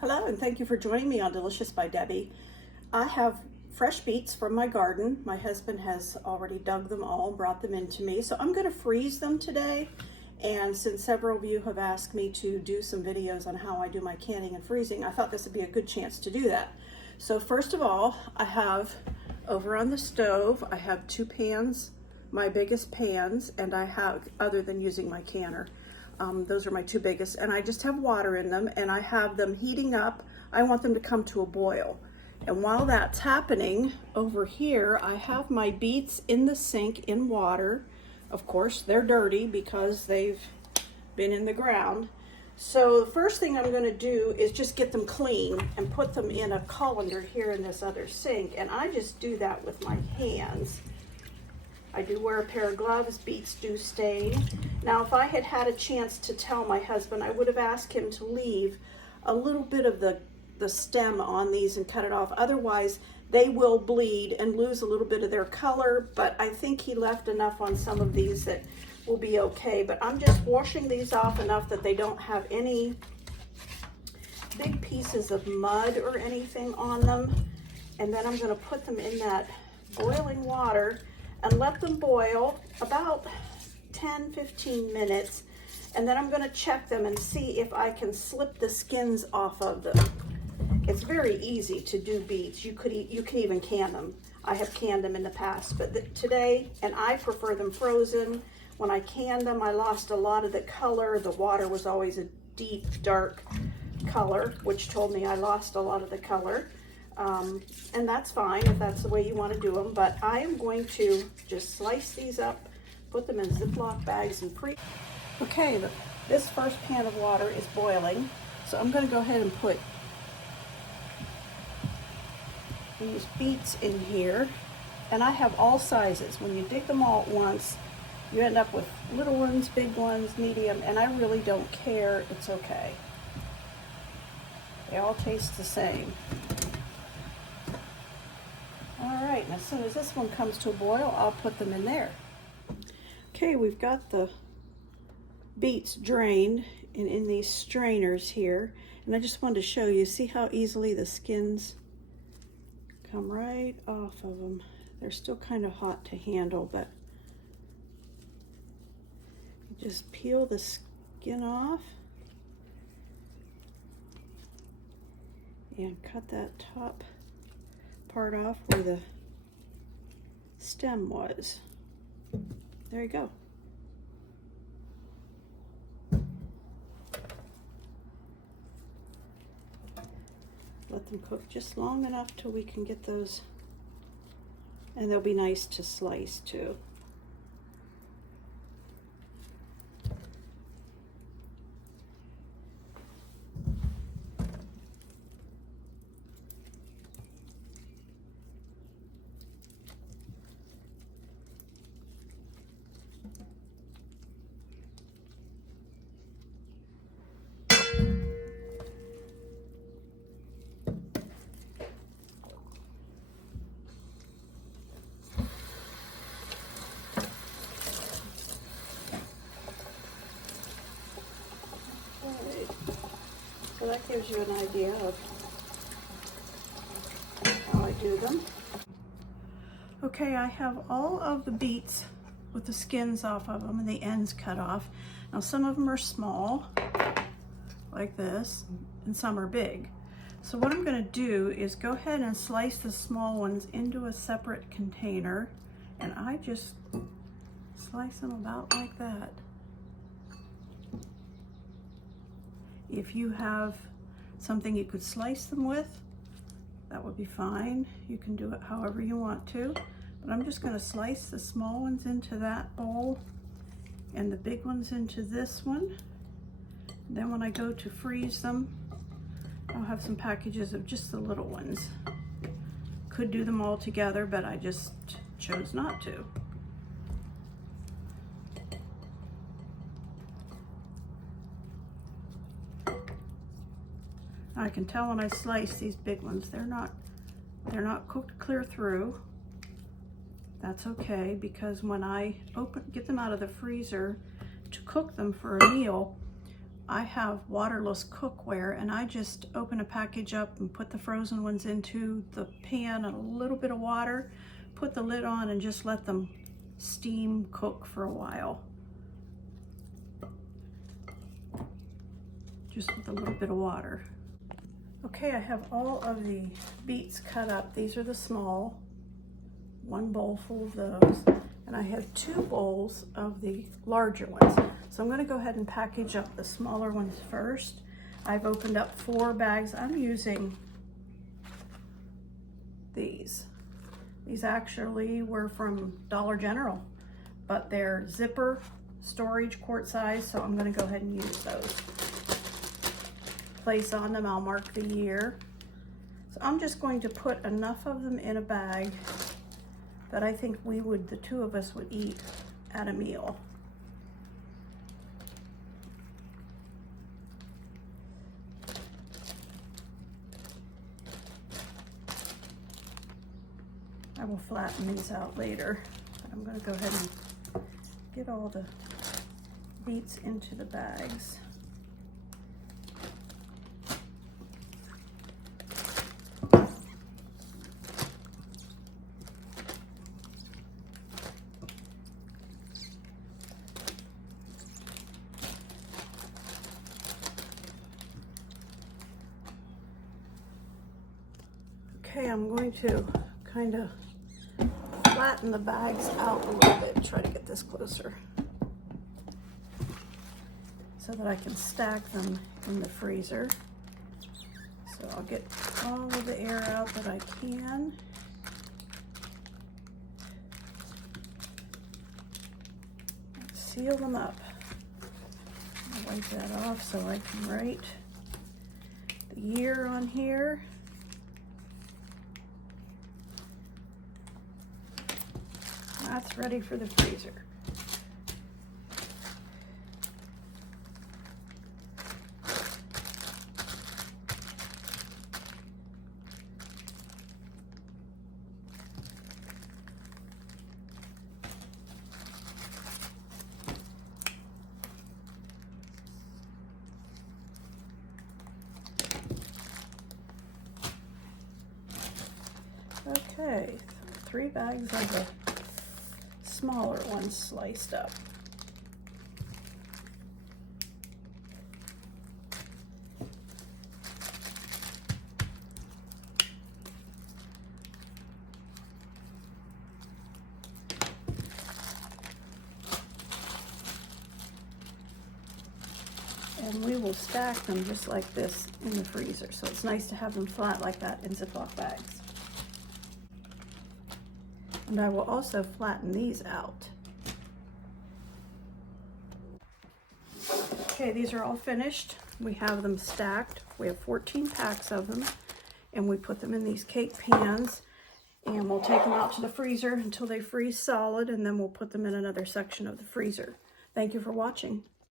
Hello, and thank you for joining me on Delicious by Debbie. I have fresh beets from my garden. My husband has already dug them all and brought them into me. So I'm going to freeze them today. And since several of you have asked me to do some videos on how I do my canning and freezing, I thought this would be a good chance to do that. So first of all, I have over on the stove, I have two pans, my biggest pans, and I have, other than using my canner, those are my two biggest, and I just have water in them, and I have them heating up. I want them to come to a boil. And while that's happening, over here, I have my beets in the sink in water. Of course, they're dirty because they've been in the ground. So the first thing I'm gonna do is just get them clean and put them in a colander here in this other sink. And I just do that with my hands. I do wear a pair of gloves. Beets do stain. Now, if I had had a chance to tell my husband, I would have asked him to leave a little bit of the stem on these and cut it off. Otherwise, they will bleed and lose a little bit of their color, but I think he left enough on some of these that will be okay. But I'm just washing these off enough that they don't have any big pieces of mud or anything on them. And then I'm gonna put them in that boiling water and let them boil about 10-15 minutes, and then I'm going to check them and see if I can slip the skins off of them. It's very easy to do beets. You can even can them. I have canned them in the past, but today, and I prefer them frozen. When I canned them, I lost a lot of the color. The water was always a deep, dark color, which told me I lost a lot of the color. And that's fine if that's the way you want to do them, but I am going to just slice these up, put them in Ziploc bags and Okay, this first pan of water is boiling, so I'm going to go ahead and put these beets in here, and I have all sizes. When you dig them all at once, you end up with little ones, big ones, medium, and I really don't care. It's okay. They all taste the same. All right, and as soon as this one comes to a boil, I'll put them in there. Okay, we've got the beets drained and in these strainers here. And I just wanted to show you, see how easily the skins come right off of them. They're still kind of hot to handle, but you just peel the skin off and cut that top part off where the stem was. There you go. Let them cook just long enough till we can get those, and they'll be nice to slice too. So that gives you an idea of how I do them. Okay, I have all of the beets with the skins off of them and the ends cut off. Now some of them are small, like this, and some are big. So what I'm gonna do is go ahead and slice the small ones into a separate container, and I just slice them about like that. If you have something you could slice them with, that would be fine. You can do it however you want to, but I'm just gonna slice the small ones into that bowl and the big ones into this one. Then when I go to freeze them, I'll have some packages of just the little ones. Could do them all together, but I just chose not to. I can tell when I slice these big ones, they're not cooked clear through. That's okay, because when I get them out of the freezer to cook them for a meal, I have waterless cookware, and I just open a package up and put the frozen ones into the pan and a little bit of water, put the lid on, and just let them steam cook for a while. Just with a little bit of water. Okay, I have all of the beets cut up. These are the small, 1 bowl full of those. And I have 2 bowls of the larger ones. So I'm gonna go ahead and package up the smaller ones first. I've opened up 4 bags. I'm using these. These actually were from Dollar General, but they're zipper storage quart size, so I'm gonna go ahead and use those. Place on them, I'll mark the year. So I'm just going to put enough of them in a bag that I think the 2 of us would eat at a meal. I will flatten these out later, but I'm gonna go ahead and get all the beets into the bags. Okay, I'm going to kind of flatten the bags out a little bit. Try to get this closer so that I can stack them in the freezer. So I'll get all of the air out that I can. Seal them up. I'll wipe that off so I can write the year on here. That's ready for the freezer. Okay, 3 bags of the smaller ones sliced up. And we will stack them just like this in the freezer. So it's nice to have them flat like that in Ziploc bags. And I will also flatten these out. Okay, these are all finished. We have them stacked. We have 14 packs of them, and we put them in these cake pans, and we'll take them out to the freezer until they freeze solid, and then we'll put them in another section of the freezer. Thank you for watching.